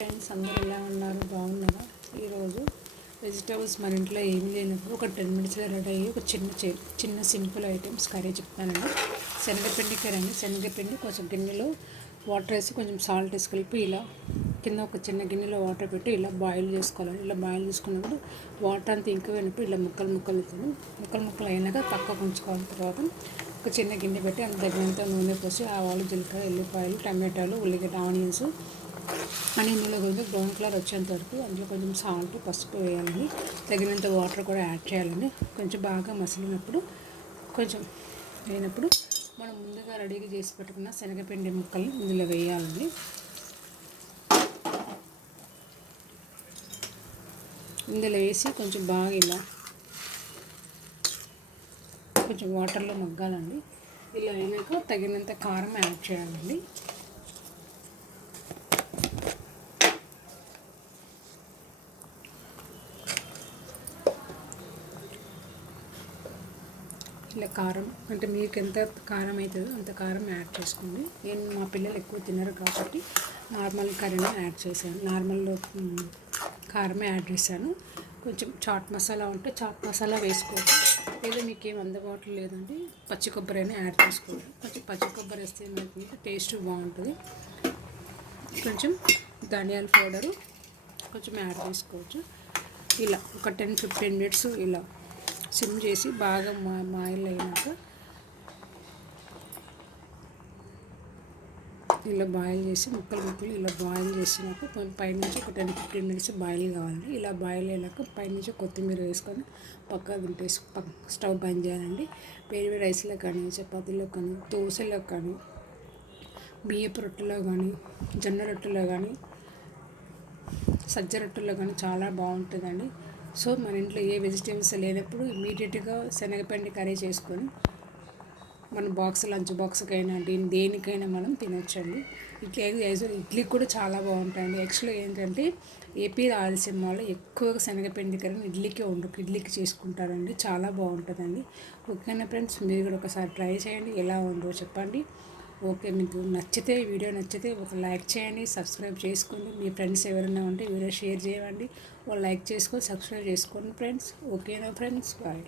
Friends అందరూ ఎలా ఉన్నారు? బాగున్నారా? ఈరోజు వెజిటేబుల్స్ మన ఇంట్లో ఏమి లేనప్పుడు ఒక 10 మినిట్స్లో రెడీ అయ్యి ఒక చిన్న సింపుల్ ఐటమ్స్ కర్రీ చెప్తానండి. శనగపిండి కర్రీ అండి. శనగపిండి కొంచెం గిన్నెలో వాటర్ వేసి కొంచెం సాల్ట్ వేసి కలిపి ఇలా కింద ఒక చిన్న గిన్నెలో వాటర్ పెట్టి ఇలా బాయిల్ చేసుకోవాలి. ఇలా బాయిల్ చేసుకున్నప్పుడు వాటర్ అంతా ఇంకిపోయినప్పుడు ఇలా ముక్కలు అయినాక పక్కకు ఉంచుకోవాలి. తర్వాత ఒక చిన్న గిన్నె పెట్టి అంత తగినంత నూనె పోసి ఆవాలు, జీలకర్ర, ఎల్లిపాయలు, టమాటాలు, ఉల్లిగడ్డ, ఆనియన్స్ అని ఇందులో కొంచెం బ్రౌన్ కలర్ వచ్చేంత వరకు అందులో కొంచెం సాల్ట్, పసుపు వేయాలండి. తగినంత వాటర్ కూడా యాడ్ చేయాలండి. కొంచెం బాగా మసిలినప్పుడు కొంచెం అయినప్పుడు మనం ముందుగా రెడీగా చేసి పెట్టుకున్న శనగపిండి ముక్కల్ని ఇందులో వేయాలండి. ఇందులో వేసి కొంచెం బాగా ఇలా కొంచెం వాటర్లో మగ్గాలండి. ఇలా అయినాక తగినంత కారం యాడ్ చేయాలండి. ఇలా కారం అంటే మీకు ఎంత కారం అవుతుందో అంత కారం యాడ్ చేసుకోండి. నేను మా పిల్లలు ఎక్కువ తినరు కాబట్టి నార్మల్ కర్రీని యాడ్ చేశాను. నార్మల్ కారమే యాడ్ చేశాను. కొంచెం చాట్ మసాలా ఉంటే చాట్ మసాలా వేసుకోవచ్చు. లేదా మీకు ఏం అందుబాటులో లేదంటే పచ్చి కొబ్బరి అయినా యాడ్ చేసుకోవచ్చు. కొంచెం పచ్చి కొబ్బరి వేస్తే ఏమవుతుందంటే టేస్ట్ బాగుంటుంది. కొంచెం ధనియాల పౌడరు కొంచెం యాడ్ చేసుకోవచ్చు. ఇలా ఒక 10-15 మినిట్స్ ఇలా సిమ్ చేసి బాగా మాయిల్ అయినాక ఇలా బాయిల్ చేసి ముక్కలు ఇలా బాయిల్ చేసినాక పైనుంచి ఒక 10-15 మినిట్స్ బాయిల్ కావాలండి. ఇలా బాయిల్ అయినాక పైనుంచి కొత్తిమీర వేసుకొని పక్కకు దింపేసి స్టవ్ బంద్ చేయాలండి. వేడి రైస్లో కానీ, చపాతీలో కానీ, దోశలో కానీ, బియ్యపు రొట్టెలో కానీ, జొన్న రొట్టెలో కానీ, సజ్జ రొట్టెలో కానీ చాలా బాగుంటుందండి. సో మన ఇంట్లో ఏ వెజిటేబుల్స్ లేనప్పుడు ఇమీడియట్గా శనగపిండి కర్రీ చేసుకొని మన లంచ్ బాక్స్కైనా దేనికైనా మనం తినొచ్చండి. ఇడ్లీ కూడా చాలా బాగుంటాయండి. యాక్చువల్గా ఏంటంటే ఏపీ రాయలసీమ వాళ్ళు ఎక్కువగా శనగపిండి కర్రీని ఇడ్లీకి చేసుకుంటారండి. చాలా బాగుంటుందండి. ఓకేనా ఫ్రెండ్స్, మీరు కూడా ఒకసారి ట్రై చేయండి. ఎలా ఉందో చెప్పండి. ఓకే, మీకు వీడియో నచ్చితే ఒక లైక్ చేయండి, సబ్స్క్రైబ్ చేసుకోండి. మీ ఫ్రెండ్స్ ఎవరైనా ఉంటే వీడియో షేర్ చేయండి. వాళ్ళు లైక్ చేసుకొని సబ్స్క్రైబ్ చేసుకోండి ఫ్రెండ్స్. ఓకేనా ఫ్రెండ్స్, బాయ్.